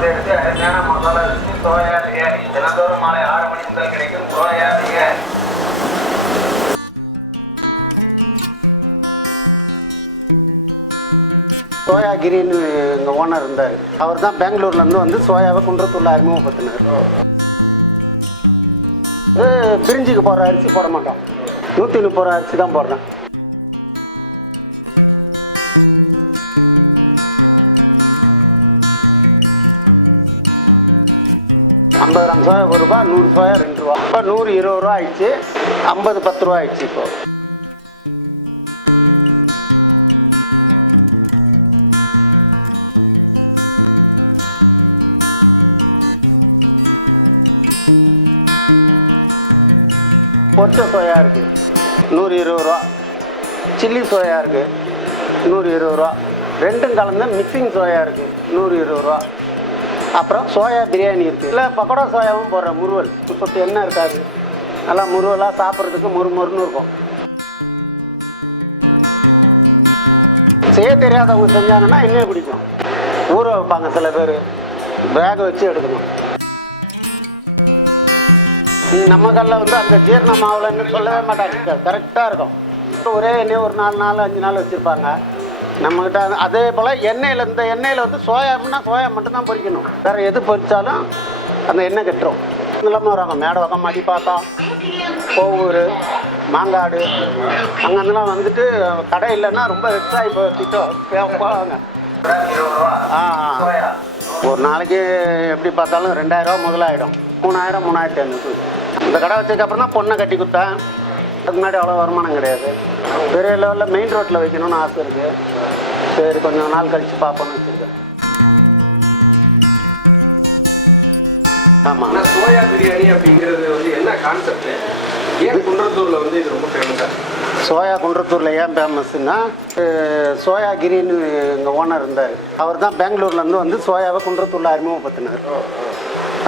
சேர்த்து அருமையான மசாலா வச்சு சோயா பிரியாணி தினந்தோறும் மாலை ஆறு மணி முதல் கிடைக்கும் சோயா பிரியாணி சோயா கிரின்னு எங்கள் ஓனர் இருந்தார். அவர் தான் பெங்களூர்லேருந்து வந்து சோயாவை குன்றத்துள்ள அறிமுகப்படுத்தினார். பிரிஞ்சுக்கு போகிற அரிசி போட மாட்டோம். நூற்றி முப்பது ரூபா அரிசி தான் போடுறேன். ஐம்பது கிராம் சோயா ஒரு ரூபா நூறு சோயா ரெண்டு ரூபா இப்போ நூறு இருபது ரூபா ஆயிடுச்சு. ஐம்பது பத்து ரூபா ஆயிடுச்சு இப்போ. பொரிச்ச சோயா இருக்குது நூறு இருபது ரூபா சில்லி சோயா இருக்குது நூறு இருபது ரூபா ரெண்டும் கலந்து மிக்சிங் சோயா இருக்குது நூறு இருபது ரூபா அப்புறம் சோயா பிரியாணி இருக்குது இல்லை பக்கோடா சோயாவும் போடுறேன் முருவல். இப்போ எண்ணெய் இருக்காது. நல்லா முருவலாக சாப்பிட்றதுக்கு மொறு மொறுன்னு இருக்கும். செய்ய தெரியாதவங்க செஞ்சாங்கன்னா எண்ணெய் பிடிக்கும். ஊற வைப்பாங்க சில பேர். வேக வச்சு எடுக்கணும். நம்ம கல்லில் வந்து அந்த ஜீரணம் ஆகலன்னு சொல்லவே மாட்டாங்க. கரெக்டாக இருக்கும். ஒரே எண்ணெய் ஒரு நாலு நாள் அஞ்சு நாள் வச்சுருப்பாங்க. நம்மகிட்ட அதே போல் எண்ணெயில் இந்த எண்ணெயில் வந்து சோயாம்னா சோயா மட்டும்தான் பொரிக்கணும் வேறு எது பொரித்தாலும் அந்த எண்ணெய் கெட்டுரும். இல்லாமல் வராங்க மேடவகம் மடிப்பாக்கம் கோவூர் மாங்காடு அங்கேருந்துலாம் வந்துட்டு கடை இல்லைன்னா ரொம்ப எக்ஸ்ட்ரா இப்போ திட்டம் போவாங்க. ஆ ஆ. ஒரு நாளைக்கு எப்படி பார்த்தாலும் ரெண்டாயிரரூவா முதலாயிடும். மூணாயிரம் மூணாயிரத்தி ஐநூறு. இந்த கடை வச்சதுக்கப்புறம் தான் பொண்ணை கட்டி கொடுத்தேன். அதுக்கு முன்னாடி அவ்வளோ வருமானம் கிடையாது. பெரிய லெவலில் மெயின் ரோட்டில் வைக்கணும்னு ஆசை இருக்குது சரி கொஞ்சம் நாள் கழித்து பார்ப்போம்னு வச்சுருக்கேன். ஆமாம் ஆனா சோயா பிரியாணி அப்படிங்கிறது வந்து என்ன கான்செப்ட் ஏன் குன்றத்தூர்ல வந்து இது ரொம்ப ஃபேமஸா சோயா குன்றத்தூரில் ஏன் ஃபேமஸ்னா சோயா கிரின்னு எங்கள் ஓனர் இருந்தார். அவர் தான் பெங்களூர்லேருந்து வந்து சோயாவை குன்றத்தூரில் அறிமுகப்படுத்தினார்.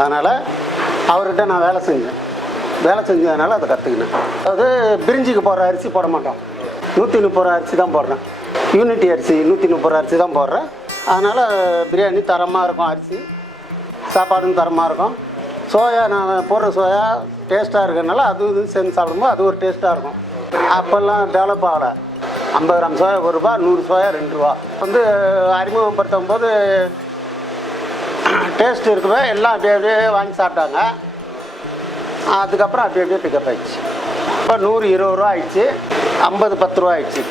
அதனால் அவர்கிட்ட நான் வேலை செஞ்சேன். வேலை செஞ்சதுனால அதை கற்றுக்கினேன் அது பிரிஞ்சுக்கு போகிற அரிசி போட மாட்டோம். நூற்றி முப்பது ரூபா அரிசி தான் போடுறேன். யூனிட்டி அரிசி நூற்றி முப்பது ரூபா அரிசி தான் போடுறேன். அதனால் பிரியாணி தரமாக இருக்கும் அரிசி. சாப்பாடும் தரமாக இருக்கும். சோயா நான் போடுற சோயா டேஸ்ட்டாக இருக்கிறதுனால அது இது சேர்ந்து சாப்பிடும்போது அது ஒரு டேஸ்ட்டாக இருக்கும். அப்போல்லாம் டெவலப் ஆகலை. ஐம்பது கிராம் சோயா ஒரு ரூபா நூறு சோயா ரெண்டு ரூபா. வந்து அறிமுகப்படுத்தும் போது டேஸ்ட் இருக்குவே எல்லாம் அப்படியே அப்படியே வாங்கி சாப்பிட்டாங்க. அதுக்கப்புறம் அப்படியே அப்படியே பிக்கப் ஆயிடுச்சு. இப்போ நூறு இருபது ரூபா ஆயிடுச்சு. ஐம்பது பத்து ரூபா ஆயிடுச்சு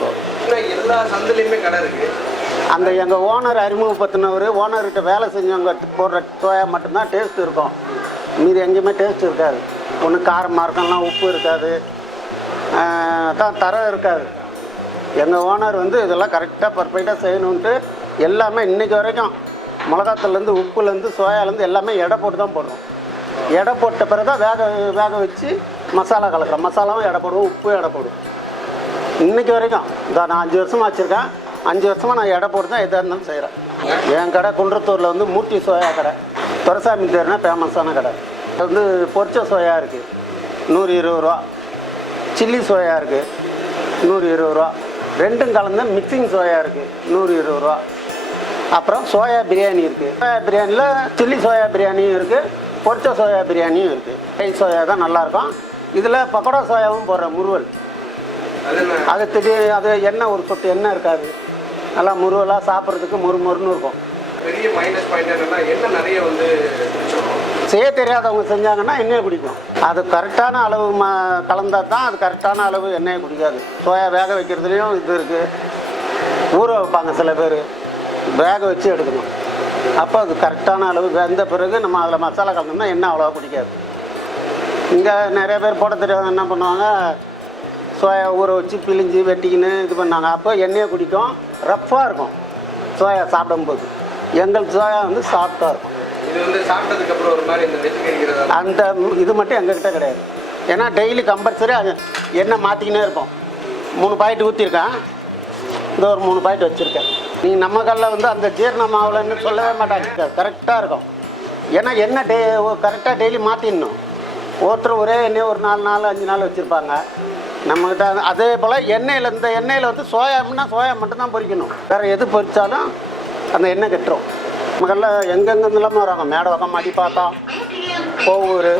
ஏன்னா எல்லா சந்திலையுமே கடை இருக்கு. அந்த எங்கள் ஓனர் அறிமுகப்படுத்தினவர் ஓனர்கிட்ட வேலை செஞ்சவங்க போடுற சோயா மட்டும்தான் டேஸ்ட் இருக்கும். மீதி எங்கேயுமே டேஸ்ட் இருக்காது. ஒன்று காரமாக இருக்கும்லாம் உப்பு இருக்காது. தான் தரம் இருக்காது. எங்கள் ஓனர் வந்து இதெல்லாம் கரெக்டாக பர்ஃபெக்டாக செய்யணுன்ட்டு எல்லாமே இன்றைக்கி வரைக்கும் மிளகாத்தூள்லேருந்து உப்புலேருந்து சோயாலேருந்து எல்லாமே எடை போட்டு தான் போடுறோம். எடை போட்ட பிறகு தான் வேக வேக வச்சு மசாலா கலக்கிறோம் மசாலாவும் எடை போடுவோம் உப்பும் எடை போடும் இன்றைக்கி வரைக்கும் இதை நான் அஞ்சு வருஷமாக வச்சுருக்கேன். அஞ்சு வருஷமாக நான் எடை போட்டு தான் எதாக இருந்தாலும் செய்கிறேன் என் கடை குன்றத்தூரில் வந்து மூர்த்தி சோயா கடை. துரசாமி தேர்னா ஃபேமஸான கடை. அது வந்து பொரிச்ச சோயா இருக்குது நூறு இருபது ரூபா. சில்லி சோயா இருக்குது நூறு இருபது ரூபா. ரெண்டும் கலந்து மிக்சிங் சோயா இருக்குது நூறு இருபது ரூபா. அப்புறம் சோயா பிரியாணி இருக்குது சோயா பிரியாணியில் சில்லி சோயா பிரியாணியும் இருக்குது பொரிச்ச சோயா பிரியாணியும் இருக்குது கை சோயா தான் நல்லாயிருக்கும். இதில் பக்கோடா சோயாவும் போடுறேன் முறுவல். அது திடீர் அது எண்ணெய் ஒரு சொட்டு எண்ணெய் இருக்காது. நல்லா முருவலாக சாப்பிட்றதுக்கு மொறு மொறுன்னு இருக்கும். பெரிய மைனஸ் பாயிண்ட் என்னன்னா என்ன நிறைய வந்து செய்ய தெரியாதவங்க செஞ்சாங்கன்னா எண்ணெயை குடிக்கும். அது கரெக்டான அளவு ம கலந்தால் தான் அது கரெக்டான அளவு எண்ணெயை குடிக்காது. சோயா வேக வைக்கிறதுலையும் இது இருக்குது ஊற வைப்பாங்க சில பேர். வேக வச்சு எடுக்கணும் அப்போ அது கரெக்டான அளவு வெந்த பிறகு நம்ம அதில் மசாலா கலந்தோம்னா எண்ணெய் அவ்வளோவா குடிக்காது இங்கே நிறைய பேர் போட தெரியாத என்ன பண்ணுவாங்க சோயா ஊற வச்சு பிழிஞ்சு வெட்டிக்கின்னு இது பண்ணாங்க அப்போ எண்ணெயை குடிக்கும் ரஃப்பாக இருக்கும் சோயா சாப்பிடும்போது. எங்கள் சோயா வந்து சாஃப்டாக இருக்கும். இது வந்து சாப்பிட்டதுக்கு அப்புறம் ஒரு மாதிரி இந்த வெஜ் கறிக்கிறதா அந்த இது மட்டும் எங்ககிட்ட கிடையாது. ஏன்னா டெய்லி கம்பல்சரி அது எண்ணெய் மாற்றிக்கினே இருப்போம். மூணு பாக்கெட் ஊற்றிருக்கேன் இது ஒரு மூணு பாக்கெட் வச்சுருக்கேன். நீங்கள் நம்ம கல்லில் வந்து அந்த ஜீரணம் ஆகலைன்னு சொல்லவே மாட்டாங்க. கரெக்டாக இருக்கும். ஏன்னா எண்ணெய் டே கரெக்டாக டெய்லி மாற்றிடணும் ஒருத்தர் ஒரே எண்ணெய் ஒரு நாலு நாள் அஞ்சு நாள் வச்சுருப்பாங்க. நம்மக்கிட்ட அதே போல் எண்ணெயில் இந்த எண்ணெயில் வந்து சோயாம்னா சோயா மட்டும்தான் பொறிக்கணும். வேறு எது பொரித்தாலும் அந்த எண்ணெய் கட்டுரும். முதல்ல எங்கெங்கேருந்துலாம வராங்க. மேடவகம் மடிப்பாக்கம் கோவூர்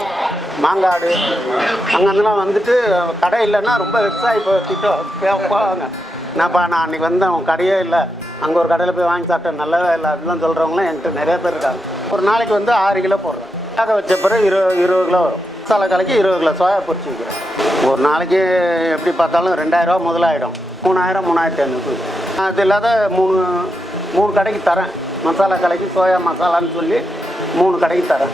மாங்காடு அங்கேருந்துலாம் வந்துட்டு கடை இல்லைன்னா ரொம்ப வெக்ஸ் ஆகி போய் திட்டம் போவாங்க என்னப்பா நான் அன்றைக்கி வந்தேன் உன் கடையே இல்லை. அங்கே ஒரு கடையில் போய் வாங்கி சாப்பிட்டேன். நல்லவே இல்லை அப்படிலாம் சொல்கிறவங்களாம் என்கிட்ட நிறைய பேர் இருக்காங்க. ஒரு நாளைக்கு வந்து ஆறு கிலோ போடுறேன். வேக வச்ச பிறகு இருபது இருபது கிலோ வரும். மசாலா கலக்கி இருபது கிலோ சோயா பொரிச்சு வைக்கிறேன். ஒரு நாளைக்கு எப்படி பார்த்தாலும் ரெண்டாயிரரூவா முதலாயிடும். மூணாயிரம் மூணாயிரத்தி ஐநூறு அது இல்லாத மூணு மூணு கடைக்கு தரேன். மசாலா கலக்கி சோயா மசாலான்னு சொல்லி மூணு கடைக்கு தரேன்.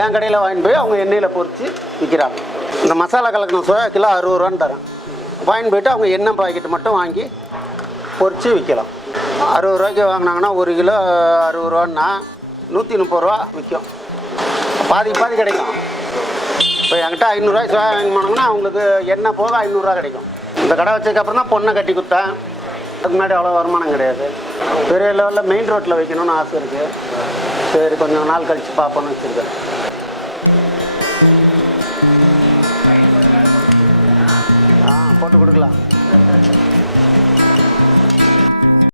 என் கடையில் வாங்கிட்டு போய் அவங்க எண்ணெயில் பொறிச்சு விற்கிறாங்க இந்த மசாலா கலக்கின சோயா கிலோ அறுபது ரூபான்னு தரேன். வாங்கிட்டு போயிட்டு அவங்க எண்ணெய் பாக்கெட் மட்டும் வாங்கி பொறிச்சு விற்கலாம் அறுபது ரூபாய்க்கு வாங்கினாங்கன்னா ஒரு கிலோ அறுபது ரூபான்னா நூற்றி முப்பது ரூபா விற்கும் பாதி பாதி கிடைக்கும். இப்போ என்கிட்ட ஐநூறுரூவா சோயா வாங்கி போனாங்கன்னா அவங்களுக்கு எண்ணெய் போக ஐநூறுரூவா கிடைக்கும். இந்த கடை வச்சதுக்கப்புறம் தான் பொண்ணை கட்டி கொடுத்தேன். அதுக்கு முன்னாடி அவ்வளோ வருமானம் கிடையாது. பெரிய லெவலில் மெயின் ரோட்டில் வைக்கணும்னு ஆசை இருக்குது சரி கொஞ்சம் நாள் கழித்து பார்ப்போன்னு வச்சுருக்கேன். ஆ போட்டு கொடுக்கலாம்.